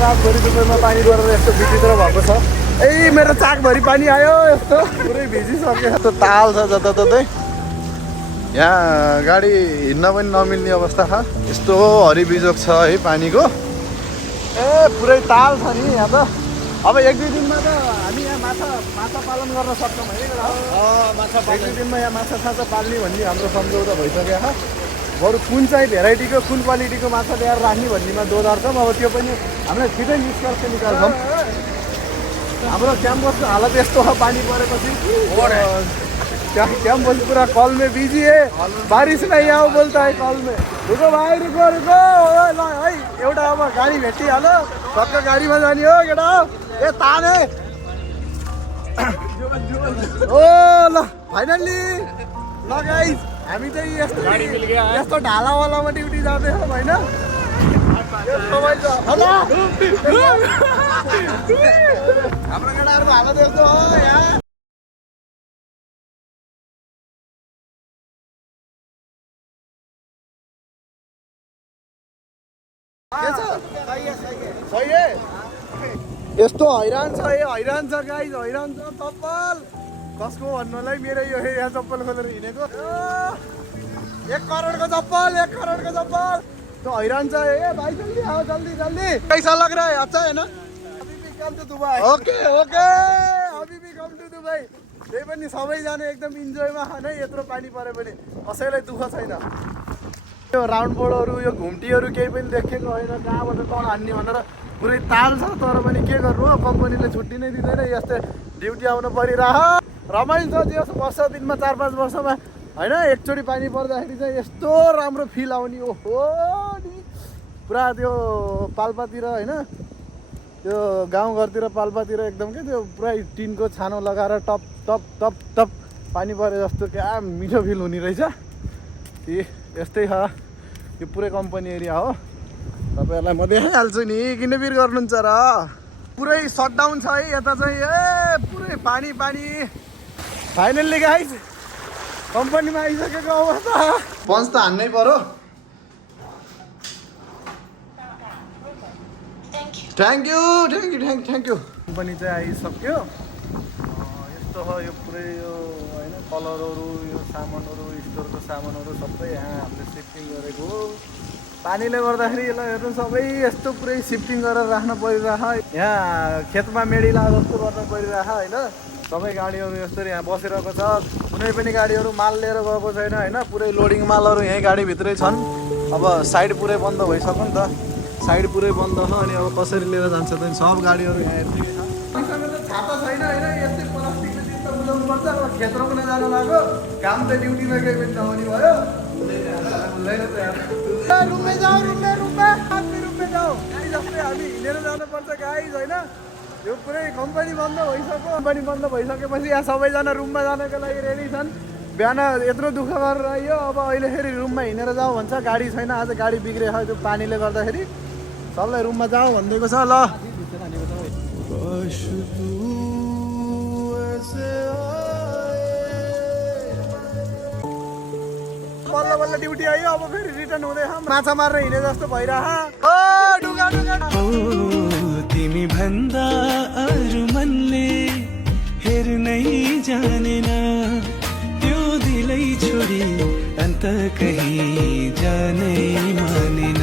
रातभरि दुबईमा पानी परेर यस्तो विचित्र भएको छ। ए मेरो चाकभरि पानी आयो, यस्तो पुरै भिजिसक्यो। यस्तो ताल छ जताततै, यहाँ गाडी हिँड्न पनि नमिल्ने अवस्था छ। यस्तो हरिबिजोग छ है पानीको। ए पुरै ताल छ नि यहाँ त। अब 1-2 दिनमा त हामी यहाँ माछा पालन गर्न सक्छौँ है। 1-2 दिनमा यहाँ माछा पाल्ने भन्ने हाम्रो सम्झौता भइसक्यो छ। बरु कुन चाहिँ भेराइटीको कुन क्वालिटीको माछा ल्याएर राख्ने भन्नेमा दोधार छौँ। अब त्यो पनि हामीले छिटै निष्कर्ष निकाल्छौँ। हाम्रो क्याम्पसको हालत यस्तो छ पानी परेपछि। क्याम्पस पूरा कल में बिजी है, बारिश नहीं आओ बोलता है कल में। रुको भाइ रुको रुको ल है, एउटा अब गाडी भेटिहाल्यो, टक्क गाडीमा जाने हो केटा। ए ताने ओ ल फाइनल्ली ल गाइस, हामी चाहिँ यस्तो ढालावालामा ड्युटी जाँदैछौँ होइन। हाम्रो केटाहरूको हालत यस्तो हो यहाँ। सही है, यस्तो हैरान छ, हैरान छ गाइस, हैरान छ। चप्पल कसको भन्नुलाई, मेरो यो यहाँ चप्पल खोलेर हिँडेको 1 करोडको चप्पल, 1 करोडको चप्पल। तो हैरान छ। ए भाइ जल्दी आओ, जल्दी जल्दी। कैसा लग रहा है? अच्छा है ना? अभी भी come to Dubai. Okay okay, अभी भी कम टू दुबई। त्यही पनि सबैजना एकदम इन्जोयमा छ नै, यत्रो पानी परे पनि कसैलाई दुःख छैन। यो राउन्ड बोर्डहरू, यो घुम्टीहरू केही पनि देखेको होइन, कहाँबाट तल हान्ने भनेर पुरै ताल छ। तर पनि के गर्नु हो, कम्पनीले छुट्टी नै दिँदैन, यस्तै ड्युटी आउनु परिरह। रमाइलो छ त्यो वर्ष दिनमा 4-5 वर्षमा होइन, एकचोटि पानी पर्दाखेरि चाहिँ यस्तो राम्रो फिल आउने। ओहो नि पुरा त्यो पाल्पातिर होइन, त्यो गाउँघरतिर पाल्पातिर एकदम के त्यो पुरै टिनको छानो लगाएर टप टप टप टप पानी परे जस्तो क्या मिठो फिल हुने रहेछ। यस्तै छ यो पुरै कम्पनी एरिया हो। तपाईँहरूलाई म देखाइहाल्छु नि, किन बिर गर्नुहुन्छ र। पुरै सटडाउन छ है यता चाहिँ। ए पुरै पानी पानी। फाइनल्ली गाइस कम्पनीमा आइसकेको अवस्था। पन्च त हान्नै पर्यो। Thank you. कम्पनी चाहिँ आइसक्यो। यस्तो हो यो पुरै यो होइन, कलरहरू, यो सामानहरू, स्टोरको सामानहरू सबै यहाँ हामीले सिफ्टिङ गरेको हो। पानीले गर्दाखेरि यसलाई हेर्नु सबै यस्तो पुरै सिफ्टिङ गरेर राख्न परिरह। यहाँ खेतमा मेडिला जस्तो गर्न परिरह होइन। सबै गाडीहरू यस्तरी यहाँ बसिरहेको छ। कुनै पनि गाडीहरू माल लिएर गएको छैन होइन, पुरै लोडिङ मालहरू यहीँ गाडीभित्रै छन्। अब साइड पुरै बन्द भइसक्यो नि त, साइड पुरै बन्द छ। अनि अब कसरी लिएर जान्छ त, सब गाडीहरू यहाँ यतिकै छ। छाता छैन होइन, यस्तै प्लास्टिकको चिज त बुझाउनु पर्छ। अब खेत रोप्न जानु लाग्यो, काम त ड्युटीमा केही पनि नहुने भयो। रुममै जाऊ, रुममै जाऊ गाई जस्तै हामी हिँडेर जानुपर्छ गाइज होइन। यो पुरै कम्पनी बन्द भइसक्यो। कम्पनी बन्द भइसकेपछि यहाँ सबैजना रुममा जानको लागि रेडी छन्। बिहान यत्रो दुःख गरेर आइयो, अब अहिले फेरि रुममा हिँडेर जाऊ भन्छ। गाडी छैन, आज गाडी बिग्रेछ त्यो पानीले गर्दाखेरि। सबलाई रुममा जाऊ भनिदिएको छ। ल बल्ल बल्ल ड्युटी आयो, अब फेरि रिटर्न हुँदैछ। माछा मारेर हिँडे जस्तो भइरह। तिमी भन्दा अरू मनले हेर्नै जानेन, त्यो दिलै छोडी अन्त कहीँ जानै मानेन।